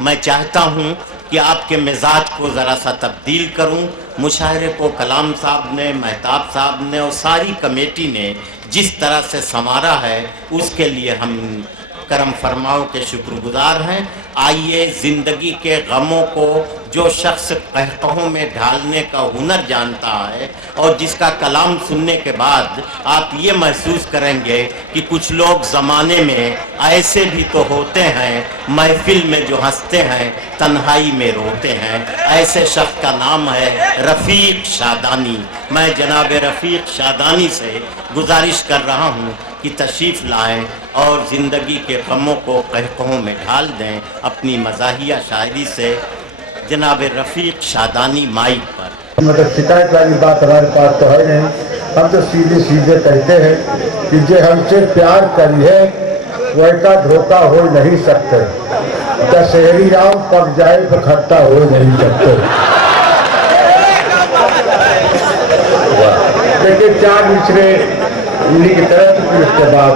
मैं चाहता हूँ कि आपके मिजाज को ज़रा सा तब्दील करूँ। मुशायरे को कलाम साहब ने, महताब साहब ने और सारी कमेटी ने जिस तरह से संवारा है उसके लिए हम करम फरमाओं के शुक्रगुजार हैं। आइए, ज़िंदगी के गमों को जो शख्स कहकहों में ढालने का हुनर जानता है और जिसका कलाम सुनने के बाद आप ये महसूस करेंगे कि कुछ लोग ज़माने में ऐसे भी तो होते हैं, महफिल में जो हंसते हैं तन्हाई में रोते हैं, ऐसे शख्स का नाम है रफ़ीक शादानी। मैं जनाब रफ़ीक शादानी से गुजारिश कर रहा हूँ कि तशरीफ़ लाएं और ज़िंदगी के गमों को कहकहों में ढाल दें अपनी मज़ाहिया शायरी से। जनाब रफ़ीक शादानी माइक पर। मतलब शिकायत वाली बात हमारे पास तो है नहीं, हम तो सीधे सीधे कहते हैं कि जो हमसे प्यार करिए वैसा धोखा हो नहीं सकते, दशहरी राम पक जाए तो खट्टा हो नहीं सकते। देखिए, चार मिसरे इन्हीं की तरफ, फिर उसके बाद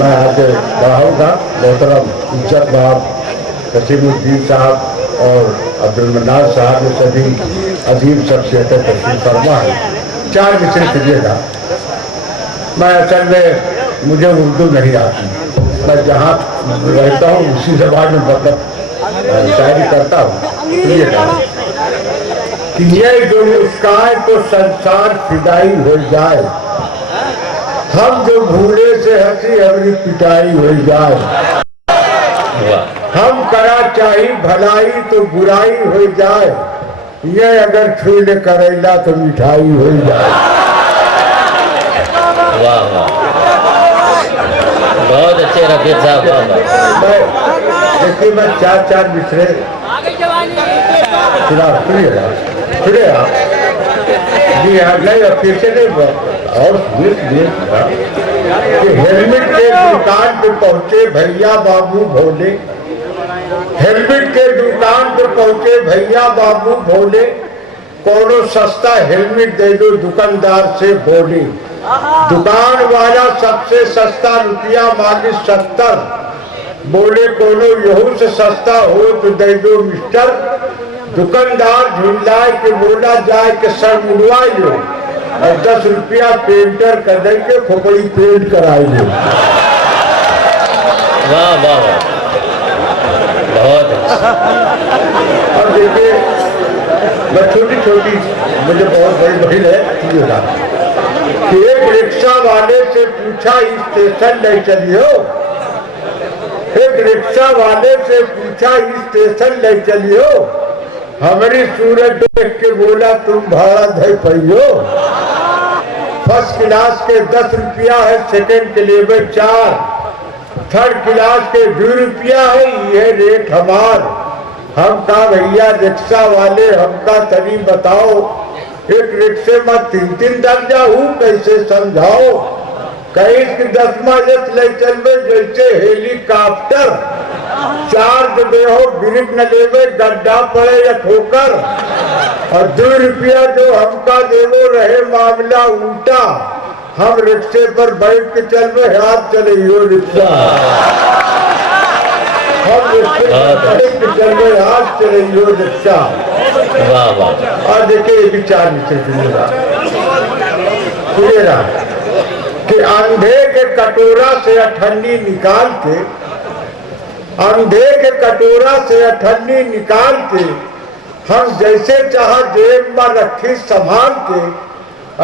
मैं आगे बढ़ाऊँगा। मोहतरम इज्जत बाब, कसीमुद्दीन साहब और अब्दुल मन्नान साहब ने सभी अजीब शख्सियतें तशरीफ फरमा है। चार मिसरे सुनिएगा। मैं असल में मुझे उर्दू नहीं आती, मैं जहाँ रहता हूँ उसी जबान में मतलब शायरी करता हूँ। सुनिएगा कि ये जो मुस्काए तो संसार फिदाई हो जाए, हम जो भूले से हंसी हमारी पिटाई हो जाए, हम करा चाही भलाई तो बुराई हो जाए, ये अगर छूले करेला तो मिठाई हो जाए। वाह वाह, बहुत अच्छे रफीक साहब। देखिए, मैं चार चार मिसरे सुनिएगा जी हाँ, नहीं फिर से नहीं और हेलमेट के दुकान पे पहुंचे भैया बाबू भोले, हेलमेट के दुकान पे पहुंचे भैया बाबू भोले, कोनो सस्ता हेलमेट दे दो दुकानदार से बोले। दुकान वाला सबसे सस्ता रुपया मांगे 70, बोले कोनो यहू से सस्ता हो तो दे दो मिस्टर। दुकानदार झुंडाए के बोला जाए के सर मुड़वाई लो और 10 रुपया पेंटर कर दे के खोपड़ी पेंट कराई लो। वाह वाह वाह, बहुत अच्छा। और देखिए, मैं छोटी छोटी, मुझे बहुत बड़ी बड़ी है कि एक रिक्शा वाले से पूछा स्टेशन नहीं चलियो, एक रिक्शा वाले से पूछा स्टेशन नहीं चलियो, हमारी सूरत देख के बोला तुम भाड़ा दे पाइयो। फर्स्ट क्लास के 10 रुपया है, सेकंड के लिए 4, थर्ड क्लास के 2 रुपया है, ये रेट हमार। हम कहा भैया रिक्शा वाले हमका तनी बताओ, एक रिक्शे में 3-3 दर्जा हूँ कैसे समझाओ। कहीं 10वां ले चल में जैसे हेलीकॉप्टर, 4 दबे हो ब्रेक न लेवे गड्ढा पड़े या ठोकर, और 2 रुपया जो हमका देवो रहे मामला उल्टा। हम रिक्शे पर बैठ के चल में हाथ चले यो रिक्शा, हम रिक्शे पर बैठ के चल में हाथ चले यो रिक्शा। वाह वाह। और देखिए ये भी 4 मिसरे सुनिएगा कि अंधे के कटोरा से अठन्नी निकाल के, अंधे के कटोरा से अठन्नी निकाल के, हम जैसे चाह जेब में रखी संभाल के।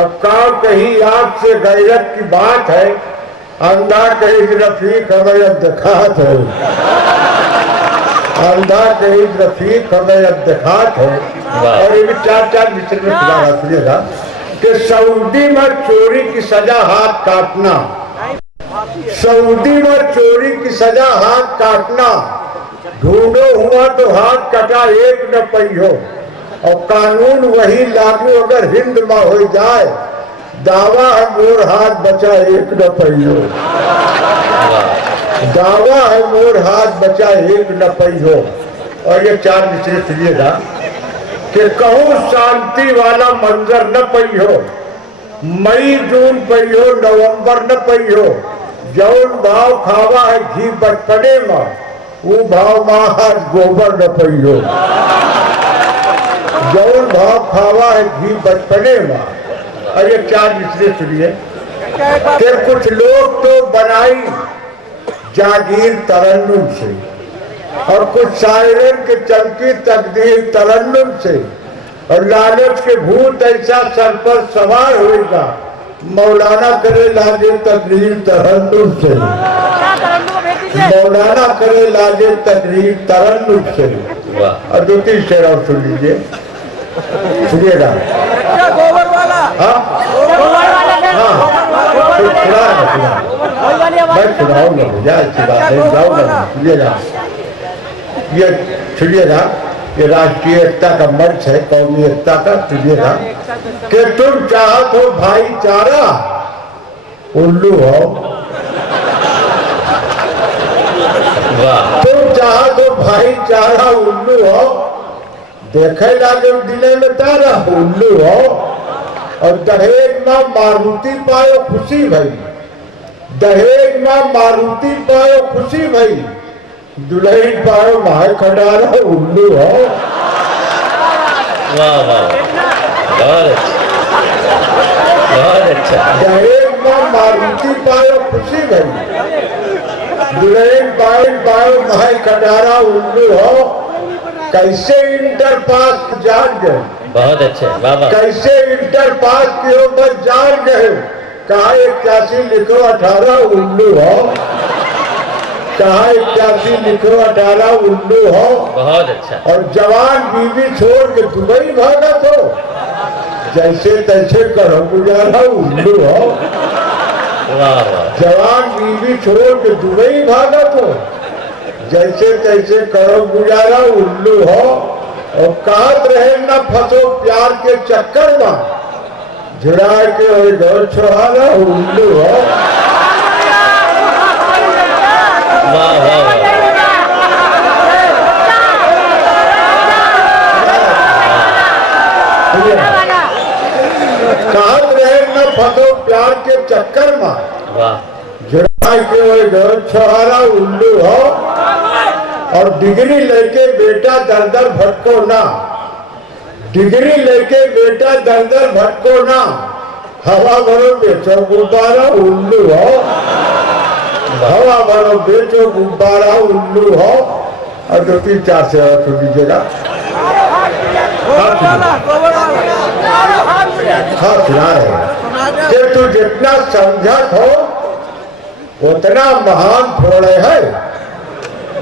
अब काम कहीं आग से गैरत की बात है, अंधा कहीं रफीक हमें अब दिखात है, अंधा कहीं रफीक हमें अब दिखात है। और ये भी 4 मिसरे में सुधारा सुनिएगा कि सऊदी में चोरी की सजा हाथ काटना, सऊदी में चोरी की सजा हाथ काटना, ढूंढो हुआ तो हाथ कटा एक न पहियो, और कानून वही लागू अगर हिंद में हो जाए, दावा है मोर हाथ बचा एक न पहियो, दावा है मोर हाथ बचा एक न पहियो। और ये 4 मिसरे सुनिएगा कि कहूँ शांति वाला मंजर न पहियो, मई जून पहियो नवंबर न पहियो, जौन भाव खावा है घी बचपने में वो भाव महाज गोबर न पैयो, जौन भाव खावा है घी बचपने में। अरे चार दूसरे सुनिए कि कुछ लोग तो बनाई जागीर तरन्नुम से, और कुछ शायरन के चमकी तकदीर तरन्नुम से, और लालच के भूत ऐसा सर पर सवार होएगा, मौलाना करे लागे तकदीर तरन्नुम से, मौलाना करे लागे तकदीर तरन्नुम से। और दो तीन शेर और सुन लीजिए, सुनिएगा। हाँ मैं सुनाऊंगा भैया, अच्छी बात है, जाऊंगा। सुनिएगा, ये सुनिएगा, ये राष्ट्रीय एकता का मंच है, कौमी एकता का। सुनिएगा कि तुम चाहत हो भाईचारा, उल्लू हो। तुम चाहत हो भाईचारा, उल्लू हो। देखे लागे दिले में तारा, उल्लू हो। और दहेज में मारुति पायो खुशी भई, दहेज में मारुति पायो खुशी भई, दुल्हन पायो माए खटारा, उल्लू हो। वाह वाह, बहुत अच्छा। दहेज में मारुति पायो खुशी भई, दुल्हन पायो माए खटारा, उल्लू हो। कैसे इंटर पास जान गए, बहुत अच्छे, वाह वाह। कैसे इंटर पास किए बस जान गए, कहा 81 लिखो 18, उल्लू हो। कहा 81 लिखो 18, उल्लू हो। बहुत अच्छा। और जवान बीवी छोड़ के दुबई भागा तो, जैसे तैसे करो गुजारा, उल्लू हो। वाह वाह। जवान बीवी छोड़ के दुबई भागा तो, जैसे तैसे करो गुजारा, उल्लू हो। और कहत रहे न फंसो प्यार के चक्कर में, झुड़ा के हो घर छोहारा, उल्लू हो। वाह वाह वाह। कहत रहे न फंसो प्यार के चक्कर में, वाह। झुड़ा के हो घर छोहारा, उल्लू हो। और डिग्री लेके बेटा दर दर भटको ना, डिग्री लेके बेटा दर दर भटको ना, हवा भरो बेचो गुब्बारा, उल्लू हो। हवा भरो बेचो गुब्बारा, उल्लू हो। और दो तीन चार से और सुन लीजिएगा। हाँ सुना रहे कि तू जितना समझत हो उतना महान थोड़े है,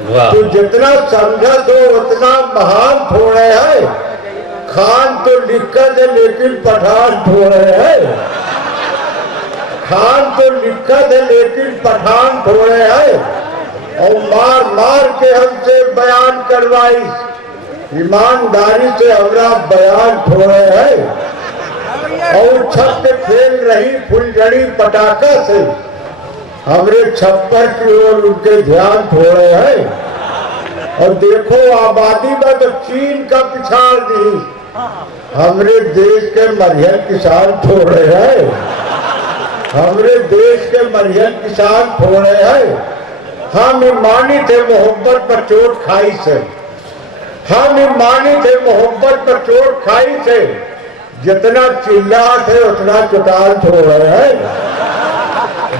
तू जितना समझत हो उतना महान थोड़े है। खान तो लिखत है लेकिन पठान थोड़े है, खान तो लिखत है लेकिन पठान थोड़े है। और मार मार के हमसे बयान करवाई, ईमानदारी से हमरा बयान थोड़े है। और छत पे खेल रही फुलझड़ी पटाखा से, हमरे छप्पर की ओर उनके ध्यान थोड़े है। और देखो आबादी में तो चीन का पिछाड़ दी, हमरे देश के मरियन किसान थोड़े है, हमरे देश के मरियन किसान थोड़े है। हम ईमानी थे मोहब्बत पर चोट खाई से, हम ईमानी थे मोहब्बत पर चोट खाई से। जितना चिल्लात है उतना चुटान थोड़े है,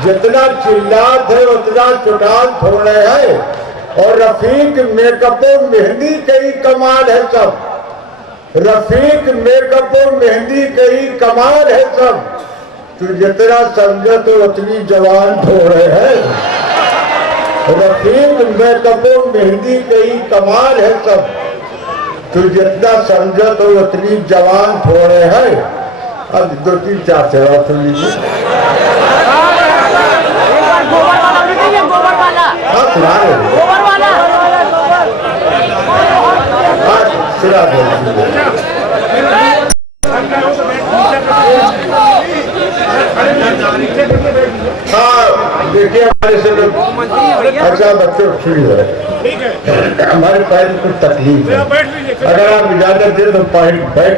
जितना चिल्लात है उतना चुटान थोड़े है। और रफीक मेकअप मेहंदी कई कमाल है सब, रफीक मेकअप मेहंदी कई कमाल है सब। तू जितना समझे तो उतनी जवान थोड़े है, रफीक मेकअप मेहंदी कई कमाल है सब। तू जितना समझे तो उतनी जवान थोड़े है। अब दो तीन चार से और सुन लीजिए। हाँ सुना रहे, सुना हाँ देखिए हमारे से अच्छा बच्चों सुनिए, हमारे पास कुछ तकलीफ है, अगर आप इजाजत दें तो बैठ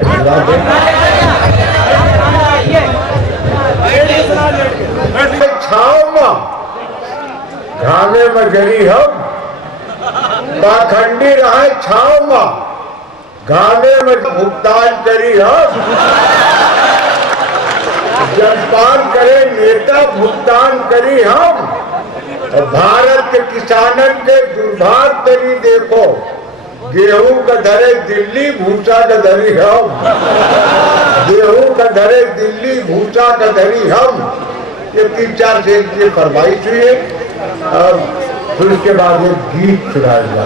छाव में घामे में गरी हम पाखंडी रहे छाव में, गाने में भुगतान करी हम, जलपान करे नेता भुगतान करी हम। भारत के किसानन के दुर्भाग्य तरी देखो, गेहूं का धरे दिल्ली, भूसा का धरी हम, गेहूं का धरे दिल्ली, भूसा का धरी हम। ये 3-4 से ये फरमाइश हुई है और फिर उसके बाद एक गीत सुनाएगा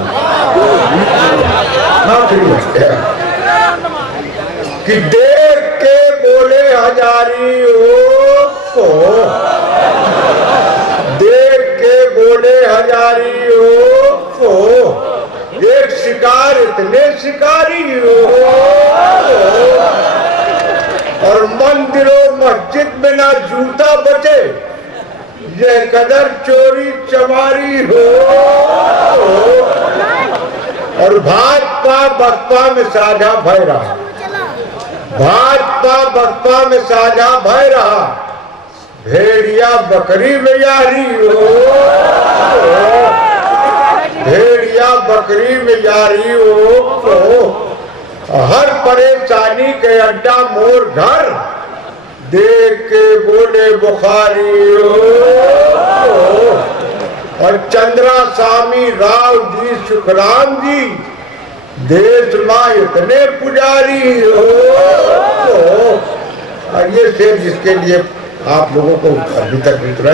कि देख के बोले हजारियों को, देख के बोले हजारियों को, एक शिकार इतने शिकारियों, और मंदिरों मस्जिद में ना जूता बचे, ये कदर चोरी चमारी हो। और भाजपा बसपा में साझा भय रहा, भाजपा बसपा में साझा भय रहा, भेड़िया बकरी में यारी हो, भेड़िया बकरी में यारी हो। हर परेशानी के अड्डा मोर घर, देख के बोले बुखारी हो। और चंद्रा स्वामी राव जी सुखराम जी, देश माँ इतने पुजारी हो। और ये शेर जिसके लिए आप लोगों को अभी तक इतना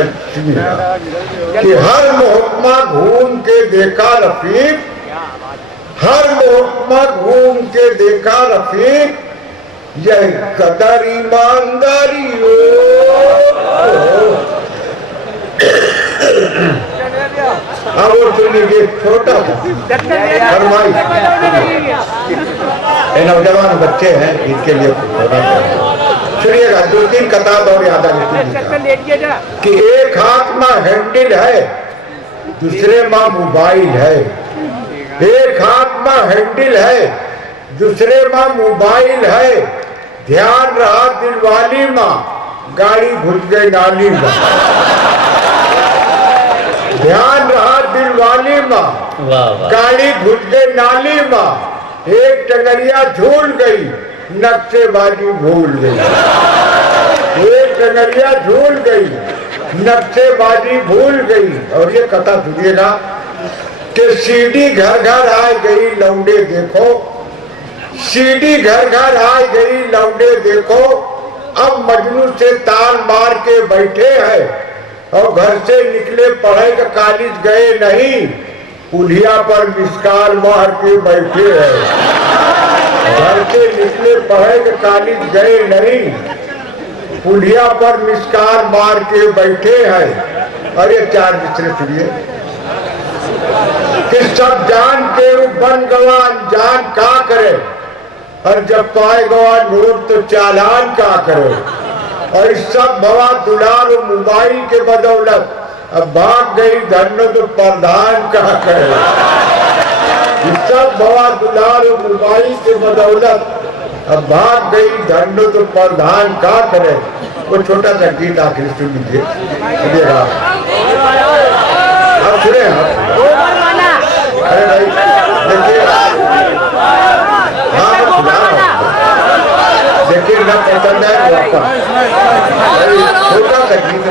कि हर महकमा घूम के देखा रफीक, हर महकमा घूम के देखा रफीक, यह कदर ईमानदारी हो। अब वो सुनिए छोटा फरमाई, नौजवान बच्चे हैं इनके लिए सुनिएगा। 2-3 कताब और याद कि एक हाथ में हैंडल है, दूसरे में मोबाइल है, एक हाथ में हैंडल है, दूसरे में मोबाइल है, ध्यान रहा दिलवाली में, गाड़ी घुस गई नाली में, ध्यान रहा दिलवाली में, गाड़ी घुस गई नाली में, एक टंगरिया झूल गई, नक्शेबाजी भूल गई, एक टंगरिया झूल गई, नक्शेबाजी भूल गई। और ये कथा सुनिएगा कि सीडी घर घर आ गई लौंडे देखो, सीडी घर घर आ गई लौंडे देखो, अब मजनू से ताल मार के बैठे हैं और घर से निकले पढ़े का कॉलेज गए नहीं, पुलिया पर मिसकाल मार के बैठे हैं। घर से निकले पढ़े का कॉलेज गए नहीं, पुलिया पर मिसकाल मार के बैठे हैं। और ये 4 मिसरे सुनिए कि सब जान के बन गवा जान का करे, और जब पाए गवा नोट तो चालान का करे। और इस सब भवा दुलार और मोबाइल के बदौलत अब भाग गई धन तो प्रधान का करे। इस सब भवा दुलार और मोबाइल के बदौलत अब भाग गई धन तो प्रधान का करे। वो छोटा सा गीत आखिर सुन लीजिए, सुनिएगा आप, सुने आप। अरे भाई देखिए, हाँ देखिए ना पसंद है छोटा सा गीत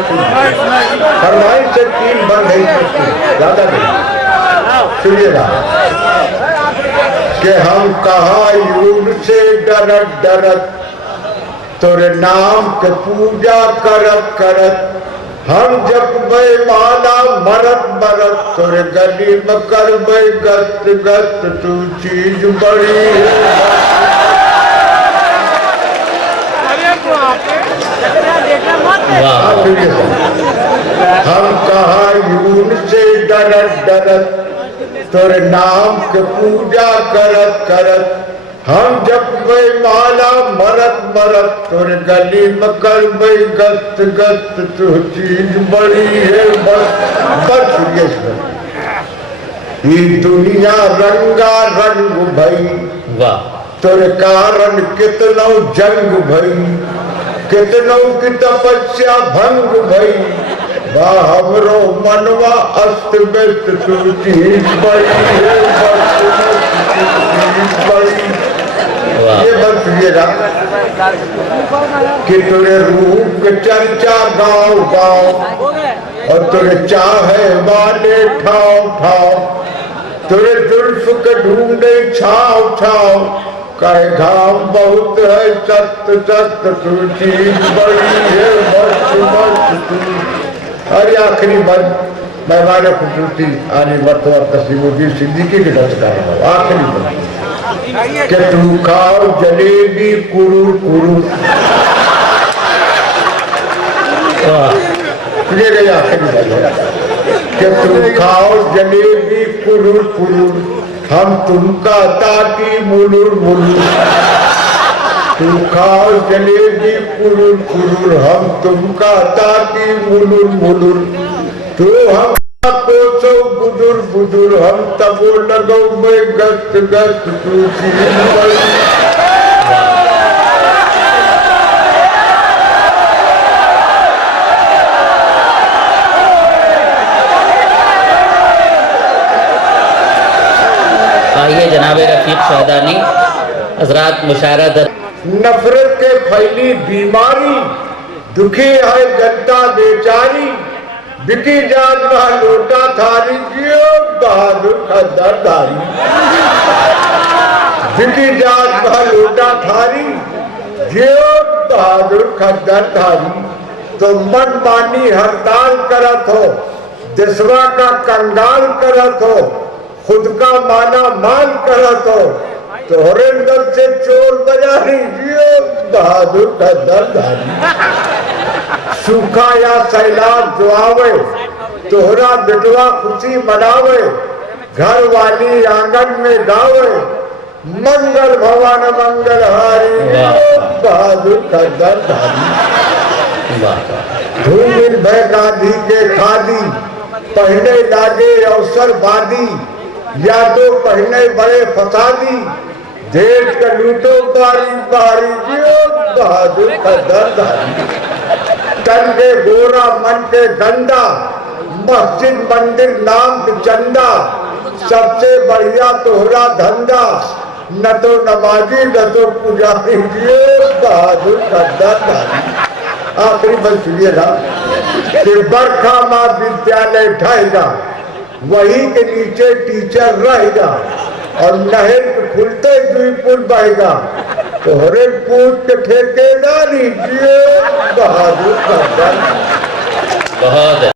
फरमाइश से 3 बन गई, ज्यादा नहीं। सुनिएगा कि हम कहा युग से डरत डरत, तोरे नाम के पूजा करत करत, हम जपबे माला मरत मरत, तोरे गली में करबे गत गत, तू चीज बड़ी है। हम कहा यून से डरत डरत, तोरे नाम के पूजा करत करत, हम जपबे माला मरत मरत, तोरे गली में करबे गत गत, तू चीज बड़ी है। बस ये दुनिया रंगा रंग भई, तोरे कारण कितनो जंग भई, कितनों की तपस्या भंग भई, वाह हमरो मनवा अस्त व्यस्त तू चीज बड़ी है, वाह ये बस ये रहा कि तेरे रूप के चर्चा गाँव गाँव और तेरे चाहे वाले ठाव ठाव, तेरे जुल्फ के ढूंढे छाव छाव, कहे घाम बहुत है सख्त सख्त तू चीज बड़ी है मस्त मस्त तू। अरे आखिरी बंद मेहमान खूबसूरती आने वर्तमान तस्लीमुद्दीन सिद्दीकी के दर्ज कर रहा हूँ। आखिरी बंद कि तू खाओ जलेबी कुरूर कुरूर, ये गई आखिरी बंद कि तू खाओ जलेबी कुरूर कुरूर, हम तुमका ताकि मुलुर मुलुर। तू खाओ जलेबी कुरूर कुरूर, हम तुमका ताकि मुलुर मुलुर। तू हम कोसो बुदुर बुदुर, हम तबो लगो में गस्त गस्त तू चीज बड़ी। आइए जनाब रफीक शहदानी हजरात मुशायरा दर। नफरत के फैली बीमारी, दुखी है जनता बेचारी, बिकी जात वह लोटा थारी, जियो बहादुर खद्दरदारी। बिकी जात वह लोटा थारी, जियो बहादुर खद्दरदारी। तो मनमानी हड़ताल करत हो, देशवा का कंगाल करत हो, खुद का माना माल करत हो, तो हरेंद्र से चोर बजारी, जियो बहादुर खद्दरदारी। सूखा या सैलाब जो आवे, तोहरा बिटवा खुशी मनावे, घर वाली आंगन में गावे, मंगल भवन मंगल हारी, बहादुर खद्दरदारी। धूमिल भय गांधी के खादी, पहने लागे अवसर बादी, या तो पहने बड़े फसादी, देश का लूटो बारी बारी, जियो बहादुर खद्दरदारी। तन के गोरा मन के गंदा, मस्जिद मंदिर नाम चंदा, सबसे बढ़िया तोहरा धंधा, न तो नमाजी न तो पुजारी, जियो बहादुर खद्दरदारी। आखिरी बल सुनिए ना कि बरखा माँ विद्यालय ढहेगा, वही के नीचे टीचर रहेगा, और नहर खुलते दुई पुल बहेगा, तो हरे पूछ के ठेकेदारी, जियो बहादुर खद्दरदारी। बहुत